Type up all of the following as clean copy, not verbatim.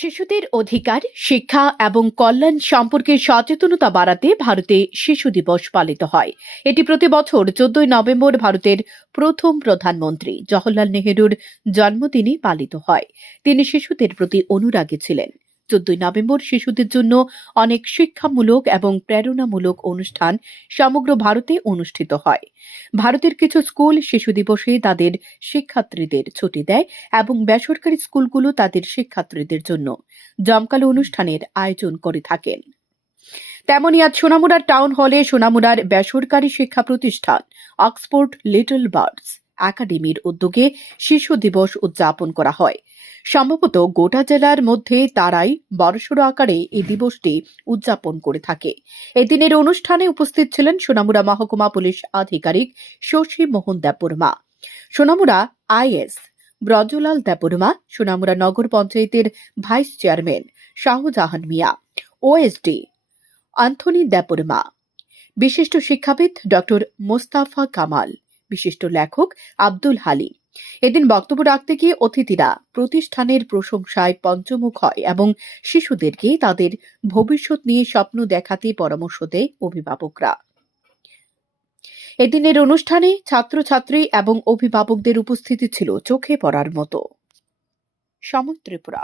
শিশুদের অধিকার, শিক্ষা এবং কল্যাণ সম্পর্কে সচেতনতা বাড়াতে ভারতে শিশু দিবস পালিত হয়। এটি প্রতি বছর 14 নভেম্বর ভারতের প্রথম প্রধানমন্ত্রী জওহরলাল নেহরুর জন্মদিনে পালিত হয়। তিনি শিশুদের প্রতি অনুরাগী ছিলেন। 14 নভেম্বর শিশুদের জন্য অনেক শিক্ষামূলক এবং প্রেরণামূলক অনুষ্ঠান সমগ্র ভারতে অনুষ্ঠিত হয়। ভারতের কিছু স্কুল শিশু দিবসে তাদের শিক্ষার্থীদের ছুটি দেয় এবং বেসরকারি স্কুলগুলো তাদের শিক্ষার্থীদের জন্য জমকালো অনুষ্ঠানের আয়োজন করে থাকেন। তেমনি আজ সোনামুড়ার টাউন হলে সোনামুড়ার বেসরকারি শিক্ষা প্রতিষ্ঠান অক্সফোর্ড লিটল বার্ডস একাডেমির উদ্যোগে শিশু দিবস উদযাপন করা হয়। সম্ভবত গোটা জেলার মধ্যে তারাই বড়সড় আকারে এই দিবসটি উদযাপন করে থাকে। এদিনের অনুষ্ঠানে উপস্থিত ছিলেন সোনামুড়া মহকুমা পুলিশ আধিকারিক শশী মোহন দেববর্মা, সোনামুড়া আইএস ব্রজলাল দেববর্মা, সোনামুড়া নগর পঞ্চায়েতের ভাইস চেয়ারম্যান শাহজাহান মিয়া, ওএসডি অ্যান্থনি দেববর্মা, বিশিষ্ট শিক্ষাবিদ ডক্টর মোস্তাফা কামাল, বিশিষ্ট লেখক আব্দুল হালিম। এদিন বক্তব্য রাখতে গিয়ে অতিথিরা প্রতিষ্ঠানের প্রশংসায় পঞ্চমুখ হয় এবং শিশুদেরকে তাদের ভবিষ্যৎ নিয়ে স্বপ্ন দেখাতে পরামর্শ দেয় অভিভাবকরা। এদিনের অনুষ্ঠানে ছাত্রছাত্রী এবং অভিভাবকদের উপস্থিতি ছিল চোখে পড়ার মতো। সময় Tripura.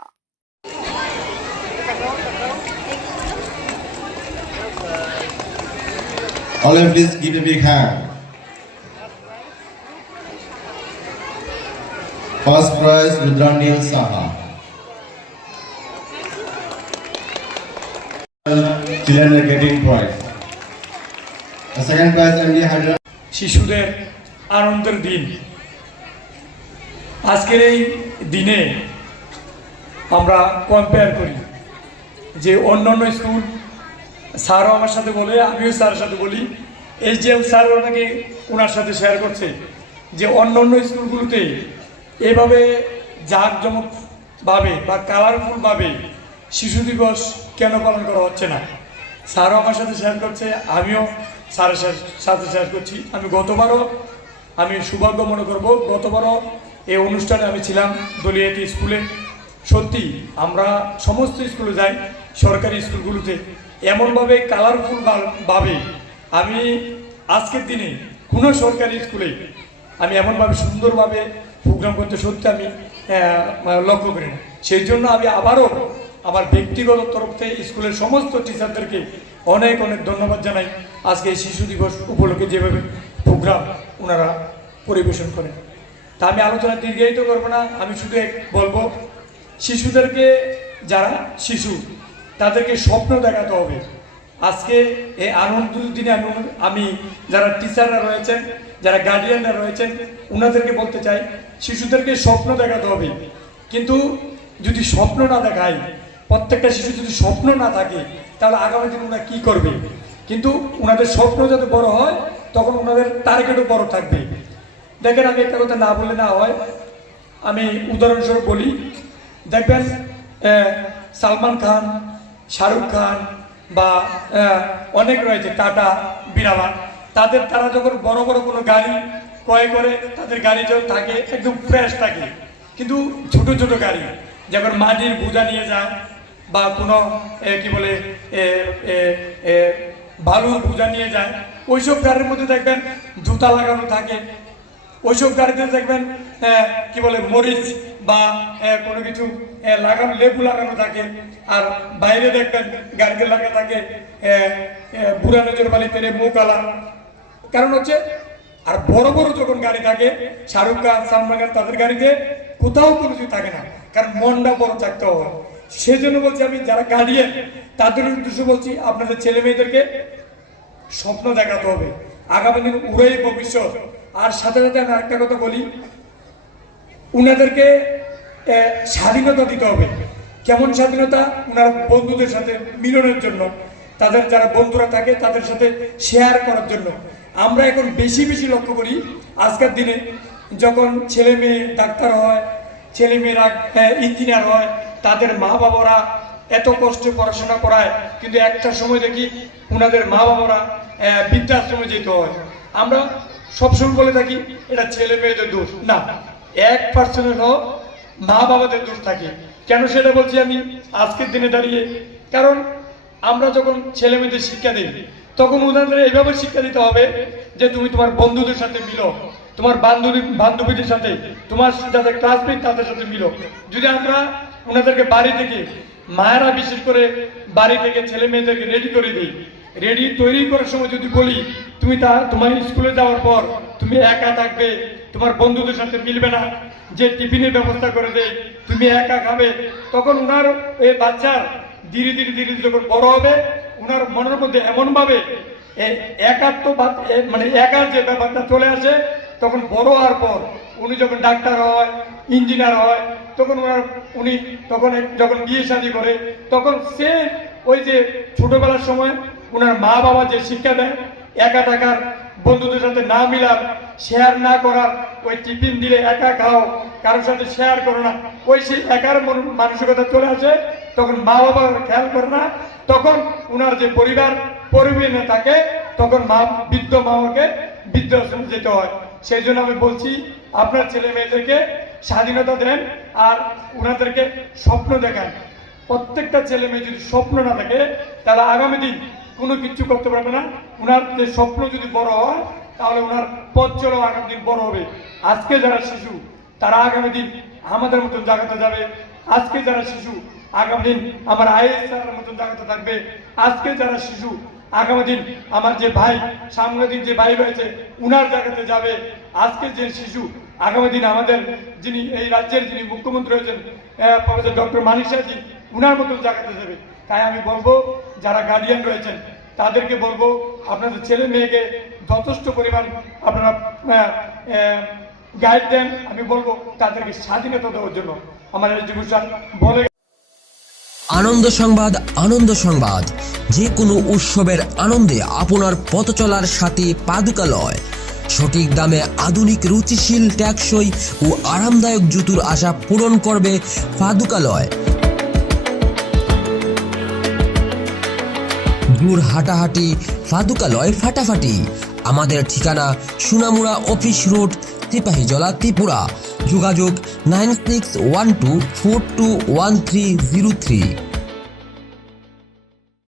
All of please give a big hand. First prize Rudranil Saha. Children are getting prize. The second prize MD Hydra. শিশুদের আনন্দের দিন। আজকের এই দিনে আমরা কম্পেয়ার করি যে অন্যান্য স্কুল, স্যারও আমার সাথে বলে, আমিও স্যারের সাথে বলি, SDM স্যার ওনাকে ওনার সাথে শেয়ার করছে যে অন্যান্য স্কুলগুলোতে এভাবে জাঁকজমকভাবে বা কালারফুলভাবে শিশু দিবস কেন পালন করা হচ্ছে না। স্যারও আমার সাথে শেয়ার করছে, আমিও স্যারের সাথে শেয়ার করছি। আমি সৌভাগ্য মনে করব, গতবারও এই অনুষ্ঠানে আমি ছিলাম দলিয়াতি স্কুলে। সত্যি আমরা সমস্ত স্কুলে যাই, সরকারি স্কুলগুলোতে এমনভাবে কালারফুলভাবে আমি আজকের দিনে কোনো সরকারি স্কুলে আমি এমনভাবে সুন্দরভাবে প্রোগ্রাম করতে সত্যি আমি লক্ষ্য করি না। সেই জন্য আমি আবারও আমার ব্যক্তিগত তরফ থেকে স্কুলের সমস্ত টিচারদেরকে অনেক অনেক ধন্যবাদ জানাই। আজকে এই শিশু দিবস উপলক্ষে যেভাবে প্রোগ্রাম ওনারা পরিবেশন করেন, তা আমি আলোচনা দীর্ঘায়িত করবো না। আমি শুধু বলবো, শিশুদেরকে, যারা শিশু তাদেরকে স্বপ্ন দেখাতে হবে। আজকে এই আনন্দ দিনে আমি যারা টিচাররা রয়েছেন, যারা গার্ডিয়ানরা রয়েছেন, ওনাদেরকে বলতে চাই, শিশুদেরকে স্বপ্ন দেখাতে হবে। কিন্তু যদি স্বপ্ন না দেখায়, প্রত্যেকটা শিশু যদি স্বপ্ন না থাকে, তাহলে আগামী দিন ওরা কী করবে? কিন্তু ওনাদের স্বপ্ন যাতে বড় হয়, তখন ওনাদের টার্গেটও বড় থাকবে। দেখেন, আমি একটা কথা না বললে না হয়, আমি উদাহরণস্বরূপ বলি। দেখবেন সালমান খান, শাহরুখ খান বা অনেক রয়েছে, টাটা, বিড়ালা, তারা যখন বড় বড় কোনো গাড়ি ক্রয় করে, তাদের গাড়ি যখন থাকে একদম ফ্রেশ থাকে। কিন্তু ছোট ছোট গাড়ি যখন মাটির বোঝা নিয়ে যায় বা কোনো কি বলে বালুর বোঝা নিয়ে যায়, ওইসব গাড়ির মধ্যে দেখবেন জুতা লাগানো থাকে। ওইসব গাড়িতে দেখবেন কি বলে মরিচ বা কোনো কিছু লাগানো, লেবু লাগানো থাকে। আর বাইরে দেখবেন গাড়িতে লাগা থাকে বুড়া নজর বালি তেলে মুকালা। কারণ হচ্ছে, আর বড় বড় যখন গাড়ি থাকে, শাহরুখ খান, সালমান খান, তাদের গাড়িতে কোথাও কোনো কিছু থাকে না, কারণ মনটা বড় থাকতে হবে। সেজন্য বলছি, আমি যারা গার্ডিয়ান তাদের উদ্দেশ্য বলছি, আপনাদের ছেলে মেয়েদেরকে স্বপ্ন দেখাতে হবে। আগামী দিন ওরাই ভবিষ্যৎ। আর সাথে সাথে আমি একটা কথা বলি, উনাদেরকে স্বাধীনতা দিতে হবে। কেমন স্বাধীনতা? ওনার বন্ধুদের সাথে মিলনের জন্য, তাদের যারা বন্ধুরা থাকে তাদের সাথে শেয়ার করার জন্য। আমরা এখন বেশি বেশি লক্ষ্য করি, আজকের দিনে যখন ছেলে মেয়ে ডাক্তার হয়, ছেলে মেয়েরা ইঞ্জিনিয়ার হয়, তাদের মা বাবারা এত কষ্টে পড়াশোনা করায়, কিন্তু একটা সময় দেখি ওনাদের মা বাবারা বৃদ্ধাশ্রমে যেতে হয়। আমরা সবসময় বলে থাকি এটা ছেলে মেয়েদের দোষ না, 1% মা বাবাদের দোষ থাকে। কেন সেটা বলছি আমি আজকের দিনে দাঁড়িয়ে, কারণ আমরা যখন ছেলে মেয়েদের শিক্ষা দিই তখন ওনাদের এইভাবে শিক্ষা দিতে হবে যে তুমি তোমার বন্ধুদের সাথে মিলো, তোমার বান্ধবীদের সাথে, তোমার যাদের ক্লাসমেট তাদের সাথে মিলো। যদি আমরা ওনাদেরকে বাড়ি থেকে, মায়েরা বিশেষ করে বাড়ি থেকে ছেলে মেয়েদেরকে রেডি করে দিই, রেডি তৈরি করার সময় যদি বলি তুমি তোমার স্কুলে যাওয়ার পর তুমি একা থাকবে, তোমার বন্ধুদের সাথে মিলবে না, যে টিফিনের ব্যবস্থা করে দেয় তুমি একা খাবে, তখন ওনার এই বাচ্চার ধীরে ধীরে ধীরে ধীরে যখন বড় হবে ওনার মনের মধ্যে এমনভাবে মানে একার যে ব্যাপারটা চলে আসে, তখন বড় হওয়ার পর উনি যখন ডাক্তার হয়, ইঞ্জিনিয়ার হয়, তখন উনি তখন যখন বিয়ে শাদী করে তখন সে ওই যে ছোটবেলার সময় ওনার মা বাবা যে শিক্ষা দেয় একা থাকার, বন্ধুদের সাথে না মিলার, শেয়ার না করার, ওই টিফিন দিলে একা খাও, কারোর সাথে শেয়ার করো না, ওই সেই একার মানসিকতা চলে আসে, তখন মা বাবা খেয়াল করে না, তখন ওনার যে পরিবেশে থাকে তখন বৃদ্ধ মা বাবাকে বৃদ্ধাশ্রমে যেতে হয়। সেই জন্য আমি বলছি আপনার ছেলে মেয়েদেরকে স্বাধীনতা দেন আর ওনাদেরকে স্বপ্ন দেখান। প্রত্যেকটা ছেলে মেয়ে যদি স্বপ্ন না থাকে তাহলে আগামী দিন কোনো কিছু করতে পারবে না। ওনার যে স্বপ্ন যদি বড় হয় তাহলে ওনার পথ চলো আগামী দিন বড় হবে। আজকে যারা শিশু তারা আগামী দিন আমাদের মতন জায়গাতে যাবে, আজকে যারা শিশু আগামী দিন আমার আইএস স্যারের মতন জায়গাতে থাকবে, আজকে যারা শিশু আগামী দিন আমার যে ভাই সাংবাদিক যে ভাই রয়েছে উনার জায়গাতে যাবে, আজকে যে শিশু আগামী দিন আমাদের যিনি এই রাজ্যের যিনি মুখ্যমন্ত্রী হয়েছেন প্রফেসর ডক্টর মানিক সাহাজি উনার মতন জায়গাতে যাবে। তাই আমি বলবো যারা গার্ডিয়ান রয়েছেন তাদেরকে বলবো আপনাদের ছেলে মেয়েকে যথেষ্ট পরিমাণ আপনারা গাইড দেন। আমি বলবো তাদেরকে স্বাধীনতা দেওয়ার জন্য আমার এডুকেশন বলে। আনন্দ সংবাদ, আনন্দ সংবাদ, যে কোনো উৎসবের আনন্দে আপনার পথ চলার সাথে পাদুকালয়। সঠিক দামে আধুনিক, রুচিশীল, টেকসই ও আরামদায়ক জুতোর আশা পূরণ করবে পাদুকালয়। দূর হাঁটাহাঁটি, পাদুকালয় ফাটাফাটি। আমাদের ঠিকানা সোনামুড়া অফিস রোড, সিপাহীজলা, ত্রিপুরা। যোগাযোগ 9612421303।